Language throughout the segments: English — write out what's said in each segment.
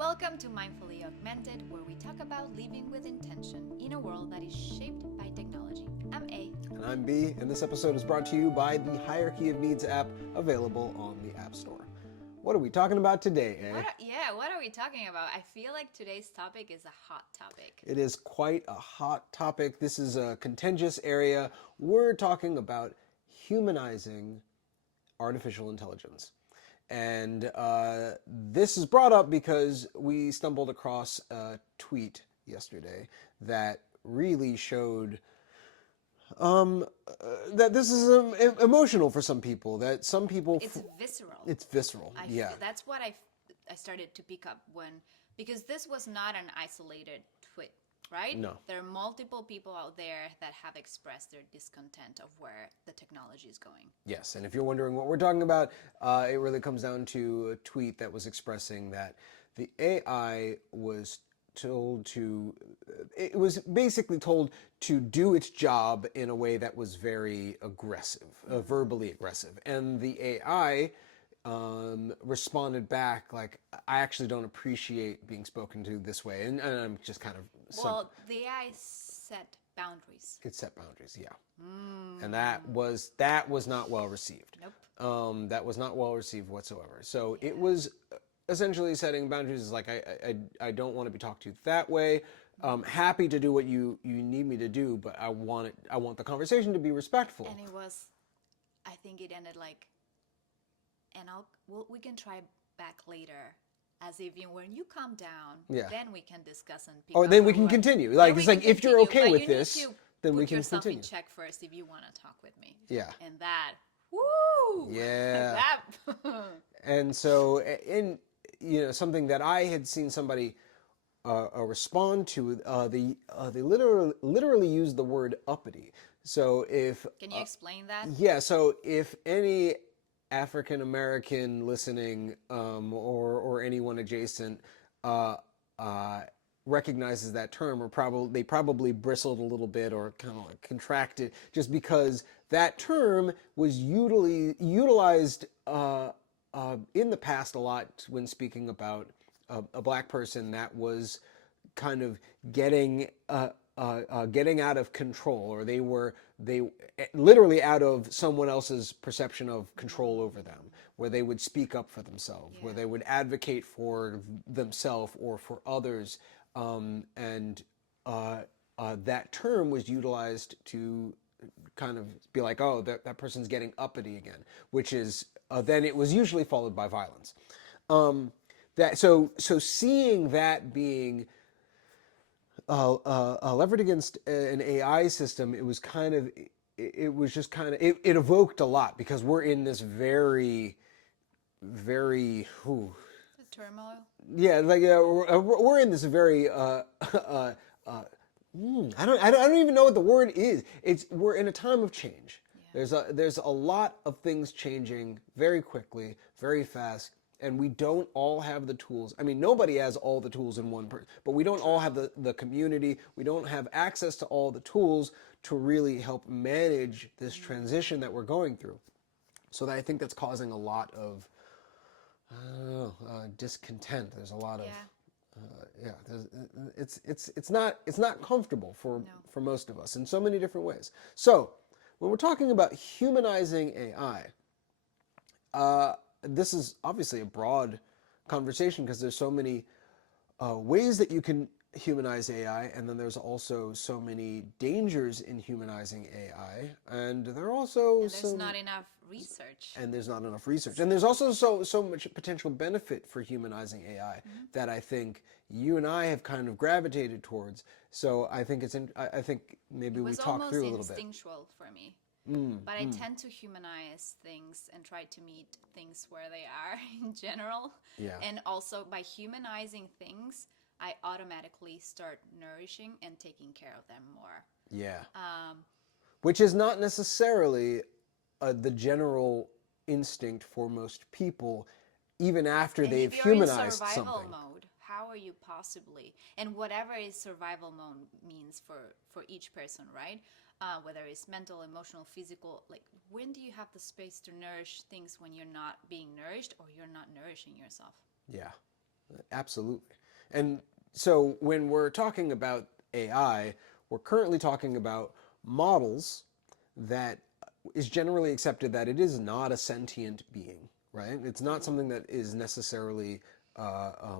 Welcome to Mindfully Augmented, where we talk about living with intention in a world that is shaped by technology. I'm A. And I'm B, and this episode is brought to you by the Hierarchy of Needs app available on the App Store. What are we talking about today, A? What are we talking about? I feel like today's topic is a hot topic. It is quite a hot topic. This is a contentious area. We're talking about humanizing artificial intelligence. And this is brought up because we stumbled across a tweet yesterday that really showed that this is emotional for some people. That some people It's visceral. It's visceral. Yeah. That's what I started to pick up because this was not an isolated tweet, right? No. There are multiple people out there that have expressed their discontent of where the technology is going. Yes, and if you're wondering what we're talking about, it really comes down to a tweet that was expressing that the AI was it was basically told to do its job in a way that was very aggressive, verbally aggressive. And the AI responded back like, I actually don't appreciate being spoken to this way. And I'm just kind of... Well, the AI set boundaries. It set boundaries, yeah. And that was not well received. Nope. That was not well received whatsoever. So it was essentially setting boundaries is like, I don't want to be talked to that way. Happy to do what you need me to do, but I want the conversation to be respectful. And I think it ended like, and we can try back later. As if when you calm down, then we can discuss and pick or up then we on can what- continue. then Like we it's can like if you're continue, okay but with you need this, to then we put can yourself continue. in check first if you want to talk with me. Yeah. And that, woo! Yeah. That. And so in something that I had seen somebody respond to, they literally used the word uppity. So if Can you explain that? yeah, so if any African American listening or anyone adjacent recognizes that term, or they probably bristled a little bit or kind of like contracted, just because that term was utilized in the past a lot when speaking about a black person that was kind of getting out of control, or they literally out of someone else's perception of control over them, where they would speak up for themselves, where they would advocate for themselves or for others, and that term was utilized to kind of be like, oh, that person's getting uppity again, which is then it was usually followed by violence. So seeing that being levered against an AI system, it was it evoked a lot, because we're in this very The turmoil. yeah, like we're in this very I don't even know what the word is. We're in a time of change. Yeah. There's a lot of things changing very quickly, very fast, and we don't all have the tools. I mean, nobody has all the tools in one person, but we don't all have the community. We don't have access to all the tools to really help manage this transition that we're going through. So that I think that's causing a lot of discontent. There's a lot of it's not comfortable for most of us in so many different ways. So when we're talking about humanizing AI, this is obviously a broad conversation, because there's so many ways that you can humanize AI, and then there's also so many dangers in humanizing AI, and There's not enough research. And there's not enough research, and there's also so much potential benefit for humanizing AI that I think you and I have kind of gravitated towards. So I think I think maybe we talk through a little bit. It was almost instinctual for me. But I tend to humanize things and try to meet things where they are in general. Yeah. And also by humanizing things, I automatically start nourishing and taking care of them more. Yeah. Which is not necessarily the general instinct for most people, even after they've humanized something. If you're in survival mode, how are you possibly? And whatever is survival mode means for each person, right? Whether it's mental, emotional, physical, like when do you have the space to nourish things when you're not being nourished or you're not nourishing yourself? Yeah. Absolutely. And so when we're talking about AI, we're currently talking about models that is generally accepted that it is not a sentient being, right? It's not something that is necessarily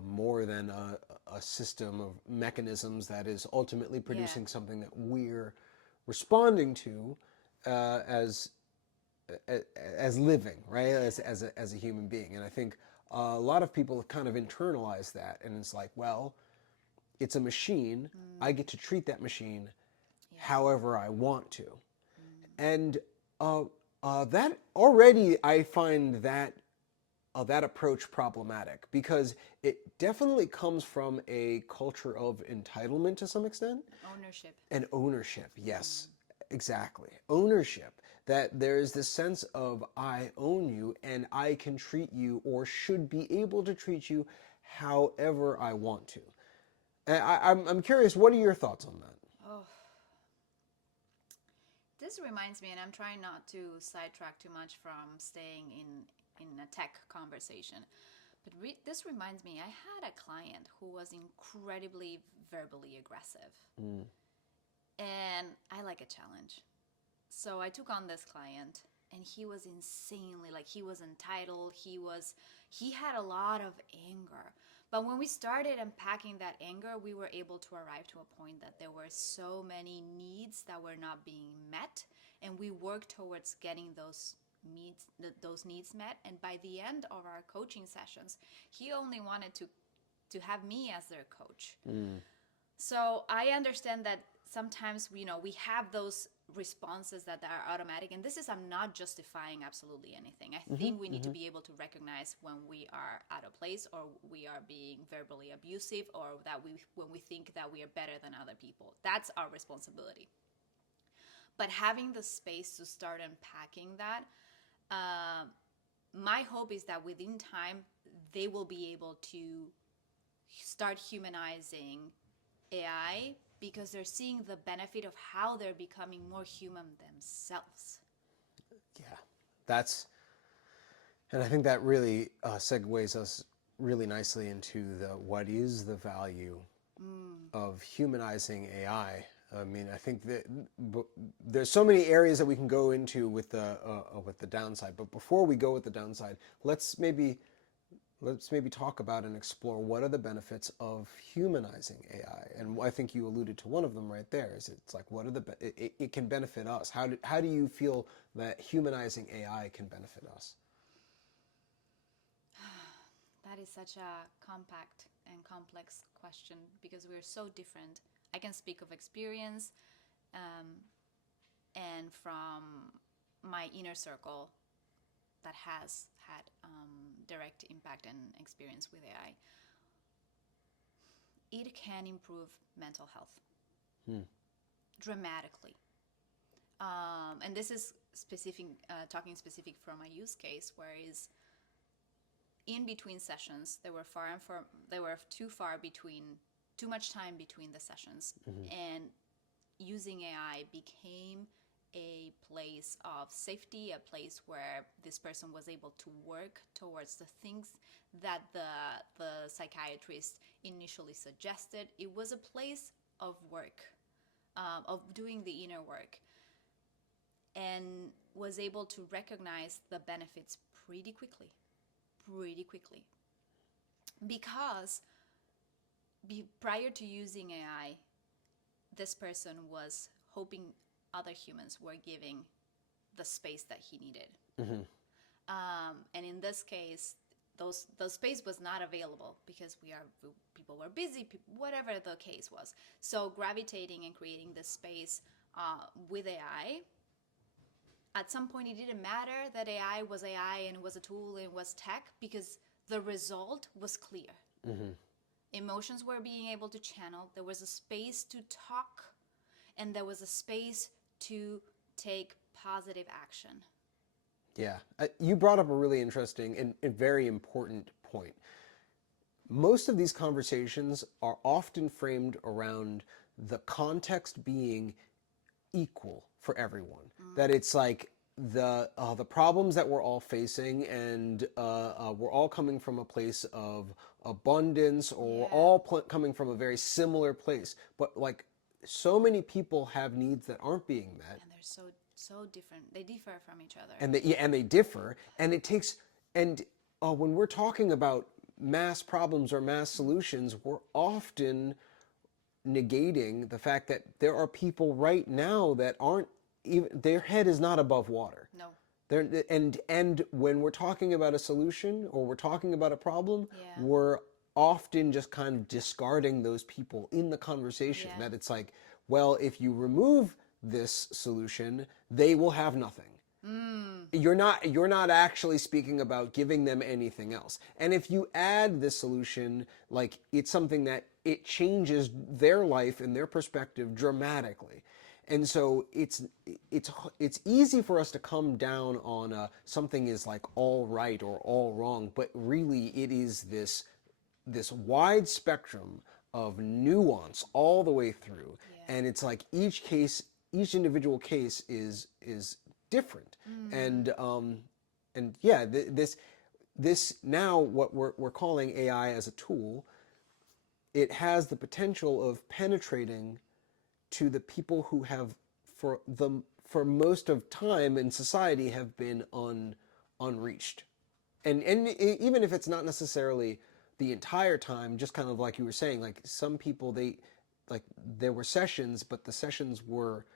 more than a system of mechanisms that is ultimately Yeah. producing something that we're responding to as as living, right? As a human being. And I think a lot of people have kind of internalized that, and it's like, well, it's a machine. I get to treat that machine Yes. however I want to, and that already I find that approach problematic because it definitely comes from a culture of entitlement to some extent. Ownership. And ownership, yes, exactly. Ownership. That there's this sense of I own you and I can treat you or should be able to treat you however I want to. And I'm curious, what are your thoughts on that? Oh, this reminds me, and I'm trying not to sidetrack too much from staying in a tech conversation. But this reminds me, I had a client who was incredibly verbally aggressive, Mm. and I like a challenge. So I took on this client, and he was insanely, like, he was entitled. He had a lot of anger. But when we started unpacking that anger, we were able to arrive to a point that there were so many needs that were not being met, and we worked towards getting those needs met. And by the end of our coaching sessions, he only wanted to have me as their coach. Mm. So I understand that sometimes we have those responses that are automatic, and this is, I'm not justifying absolutely anything. I Mm-hmm, think we need to mm-hmm. be able to recognize when we are out of place, or we are being verbally abusive, or that when we think that we are better than other people. That's our responsibility. But having the space to start unpacking that, uh, my hope is that within time they will be able to start humanizing AI, because they're seeing the benefit of how they're becoming more human themselves. Yeah, that's, and I think that really segues us really nicely into the what is the value of humanizing AI. I mean, I think that there's so many areas that we can go into with the downside. But before we go with the downside, let's maybe let's maybe talk about and explore what are the benefits of humanizing AI. And I think you alluded to one of them right there. Is it's like what are it can benefit us. How do you feel that humanizing AI can benefit us? That is such a compact and complex question, because we're so different. I can speak of experience, um, and from my inner circle that has had direct impact and experience with AI. It can improve mental health Hmm. dramatically. And this is specific, talking specific from a use case, where is in between sessions there were too much time between the sessions, Mm-hmm. and using AI became a place of safety, a place where this person was able to work towards the things that the psychiatrist initially suggested. It was a place of work, of doing the inner work, and was able to recognize the benefits pretty quickly. Because prior to using AI, this person was hoping other humans were giving the space that he needed. Mm-hmm. And in this case, the space was not available because people were busy, whatever the case was. So gravitating and creating this space with AI, at some point it didn't matter that AI was AI and it was a tool and it was tech, because the result was clear. Mm-hmm. Emotions were being able to channel. There was a space to talk, and there was a space to take positive action. Yeah, you brought up a really interesting and very important point. Most of these conversations are often framed around the context being equal for everyone. That it's like the problems that we're all facing, and we're all coming from a place of abundance, or we're Yeah. all coming from a very similar place. But like so many people have needs that aren't being met, And they're so different. They differ from each other. and they differ, and it takes and when we're talking about mass problems or mass solutions, we're often negating the fact that there are people right now that aren't even, their head is not above water. No. They're, and when we're talking about a solution or we're talking about a problem, Yeah. we're often just kind of discarding those people in the conversation. Yeah. That it's like, well, if you remove this solution, they will have nothing. You're not actually speaking about giving them anything else. And if you add this solution, like it's something that it changes their life and their perspective dramatically. And so it's easy for us to come down on something is like all right or all wrong, but really it is this wide spectrum of nuance all the way through. Yeah. And it's like each individual case is different. And yeah, this now what we're calling AI as a tool, it has the potential of penetrating to the people who have for most of time in society have been unreached. And even if it's not necessarily the entire time, just kind of like you were saying, like some people, they like there were sessions, but the sessions were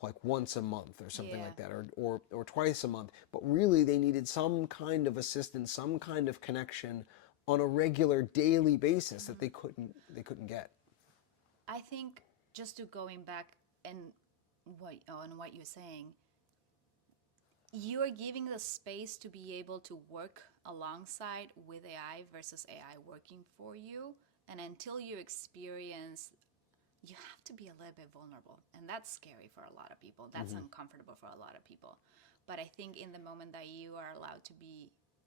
like once a month or something Yeah. like that, or twice a month, but really they needed some kind of assistance, some kind of connection on a regular daily basis that they couldn't get. I think just to going back and what you're saying, you are giving the space to be able to work alongside with AI versus AI working for you. And until you experience, you have to be a little bit vulnerable. And that's scary for a lot of people. That's uncomfortable for a lot of people. But I think in the moment that you are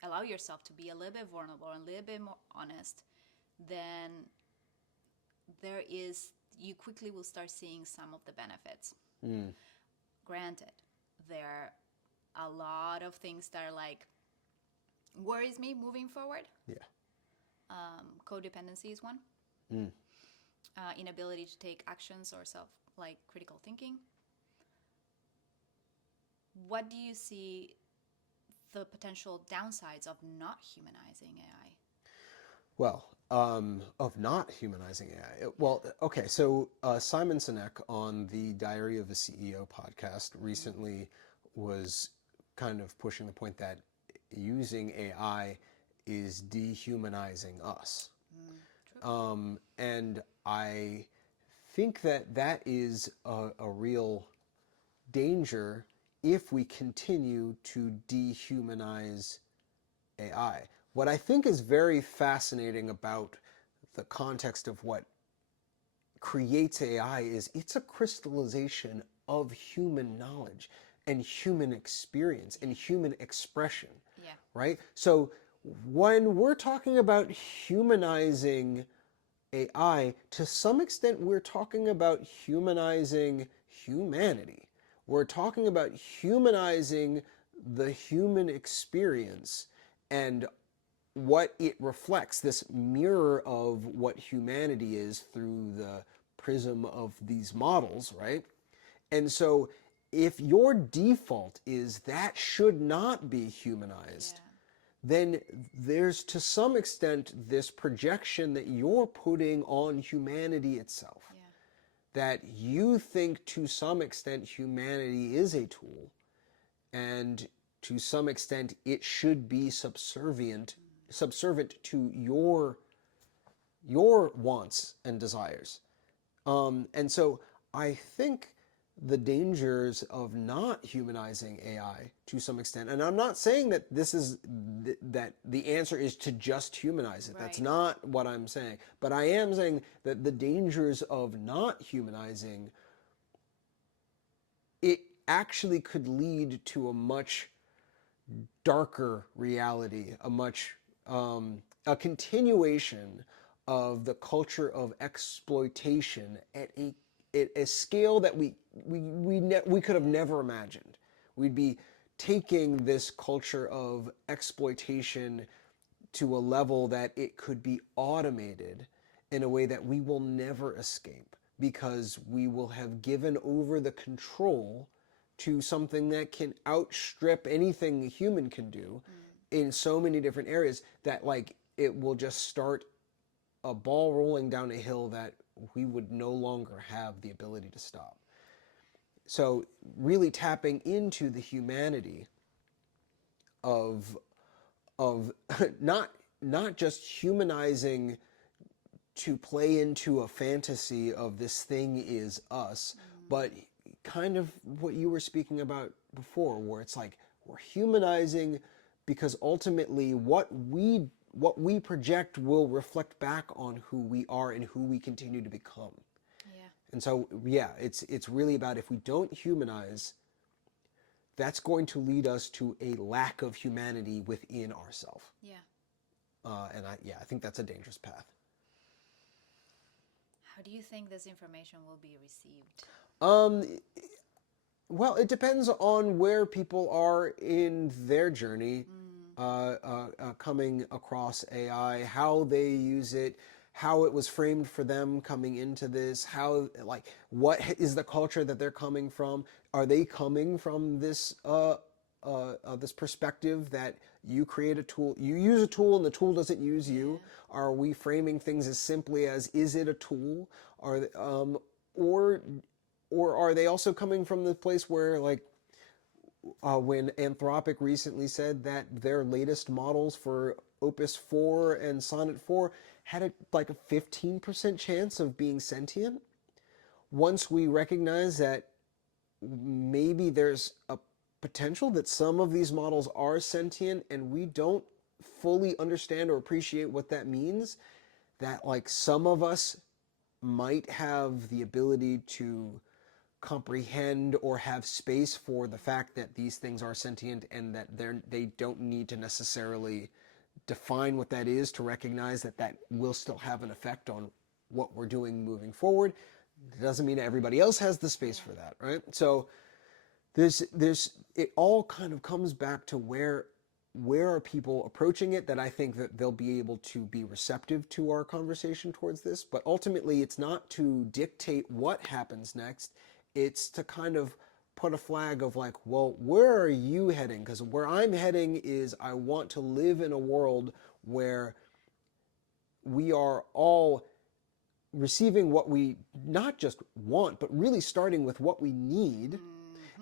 allow yourself to be a little bit vulnerable and a little bit more honest, then you quickly will start seeing some of the benefits. Granted, there are a lot of things that are like worries me moving forward. Yeah. Codependency is one. Inability to take actions or like critical thinking. What do you see the potential downsides of not humanizing AI? Well, of not humanizing AI. Well, okay, so Simon Sinek on the Diary of a CEO podcast recently was kind of pushing the point that using AI is dehumanizing us. And I think that that is a real danger if we continue to dehumanize AI. What I think is very fascinating about the context of what creates AI is it's a crystallization of human knowledge and human experience and human expression, Yeah. right? So when we're talking about humanizing AI, to some extent, we're talking about humanizing humanity. We're talking about humanizing the human experience and what it reflects, this mirror of what humanity is through the prism of these models, right? And so if your default is that should not be humanized, Yeah. then there's to some extent this projection that you're putting on humanity itself. Yeah. That you think to some extent humanity is a tool, and to some extent it should be subservient to your wants and desires. And so I think the dangers of not humanizing AI to some extent, and I'm not saying that that the answer is to just humanize it. That's Right. not what I'm saying. But I am saying that the dangers of not humanizing it actually could lead to a much darker reality, a continuation of the culture of exploitation at a scale that we could have never imagined. We'd be taking this culture of exploitation to a level that it could be automated in a way that we will never escape, because we will have given over the control to something that can outstrip anything a human can do in so many different areas, that like it will just start a ball rolling down a hill that we would no longer have the ability to stop. So really tapping into the humanity of of not just humanizing to play into a fantasy of this thing is us, but kind of what you were speaking about before, where it's like we're humanizing because ultimately what we project will reflect back on who we are and who we continue to become. Yeah. And so yeah, it's really about, if we don't humanize, that's going to lead us to a lack of humanity within ourselves. Yeah. And I think that's a dangerous path. How do you think this information will be received? Um, well, it depends on where people are in their journey, coming across AI, how they use it, how it was framed for them coming into this, how, like, what is the culture that they're coming from? Are they coming from this perspective that you create a tool, you use a tool and the tool doesn't use you? Are we framing things as simply as, is it a tool? Are or or are they also coming from the place where, like, when Anthropic recently said that their latest models for Opus 4 and Sonnet 4 had like a 15% chance of being sentient? Once we recognize that maybe there's a potential that some of these models are sentient and we don't fully understand or appreciate what that means, that like some of us might have the ability to comprehend or have space for the fact that these things are sentient, and that they don't need to necessarily define what that is to recognize that that will still have an effect on what we're doing moving forward. It doesn't mean everybody else has the space for that, right? So there's it all kind of comes back to where are people approaching it, that I think that they'll be able to be receptive to our conversation towards this. But ultimately, it's not to dictate what happens next. It's to kind of put a flag of like, well, where are you heading? Because where I'm heading is, I want to live in a world where we are all receiving what we not just want, but really starting with what we need,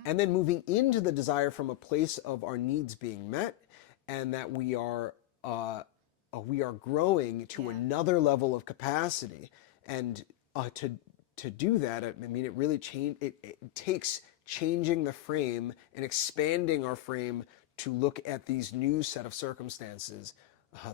and then moving into the desire from a place of our needs being met, and that we are growing to another level of capacity. And to do that, I mean, it really it takes changing the frame and expanding our frame to look at these new set of circumstances.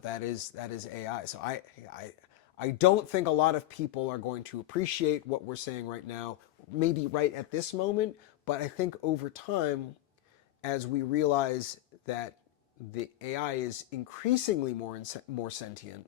That is AI. So I don't think a lot of people are going to appreciate what we're saying right now, maybe right at this moment, but I think over time, as we realize that the AI is increasingly more sentient,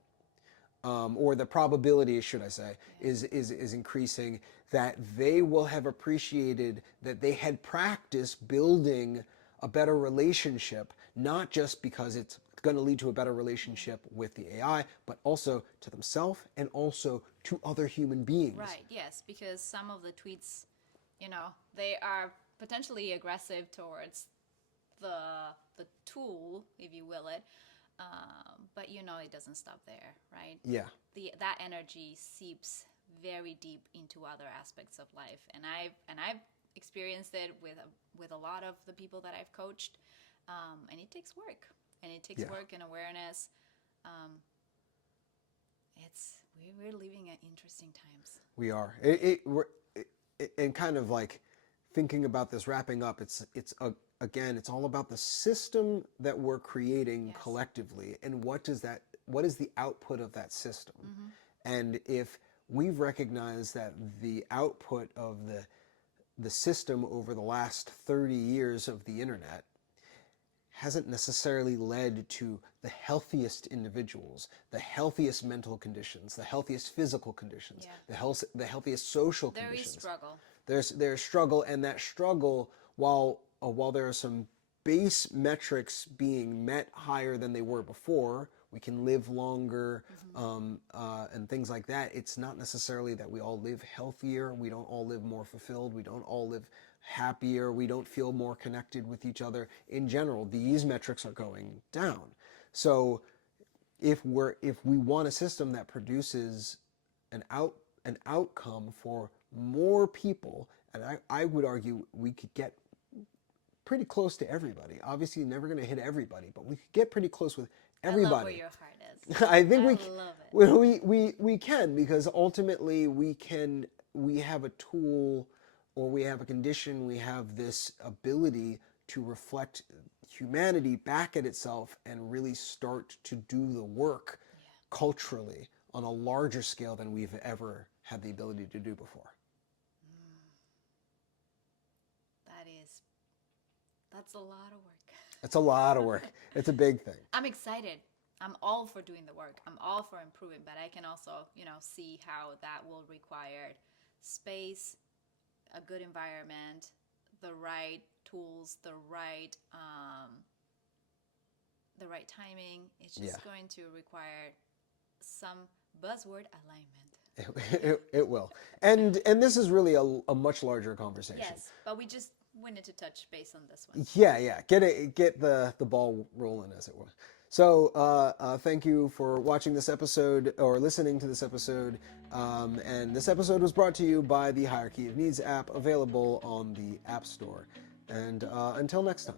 or the probability, should I say, is increasing, that they will have appreciated that they had practiced building a better relationship, not just because it's going to lead to a better relationship with the AI, but also to themselves and also to other human beings. Right, yes, because some of the tweets, they are potentially aggressive towards the tool, if you will it, but it doesn't stop there, right? Yeah. That energy seeps very deep into other aspects of life, and I've experienced it with a lot of the people that I've coached, and it takes work, work and awareness. We're living at interesting times. We are. And kind of like thinking about this, wrapping up, again, it's all about the system that we're creating collectively, and what is the output of that system. And if we've recognized that the output of the system over the last 30 years of the internet hasn't necessarily led to the healthiest individuals, the healthiest mental conditions, the healthiest physical conditions, the healthiest social conditions. There's struggle, and that struggle, while there are some base metrics being met higher than they were before, we can live longer, Mm-hmm. and things like that. It's not necessarily that we all live healthier. We don't all live more fulfilled. We don't all live happier. We don't feel more connected with each other. In general, these metrics are going down. So if we want a system that produces an outcome for more people, and I would argue we could get pretty close to everybody. Obviously, never going to hit everybody, but we could get pretty close with I love where everybody. your heart is. I think I love it. we can, because ultimately we have a tool, or we have a condition, we have this ability to reflect humanity back at itself and really start to do the work Yeah. culturally on a larger scale than we've ever had the ability to do before. Mm, that is, that's a lot of It's a lot of work. work. It's a big thing. I'm excited. I'm all for doing the work. I'm all for improving, but I can also, see how that will require space, a good environment, the right tools, the right timing. It's Yeah. just going to require some buzzword alignment. It will. And this is really a much larger conversation. Yes, but we just wanted to touch base on this one. Yeah. Get the ball rolling, as it were. So thank you for watching this episode, or listening to this episode. And this episode was brought to you by the Hierarchy of Needs app, available on the App Store. And until next time.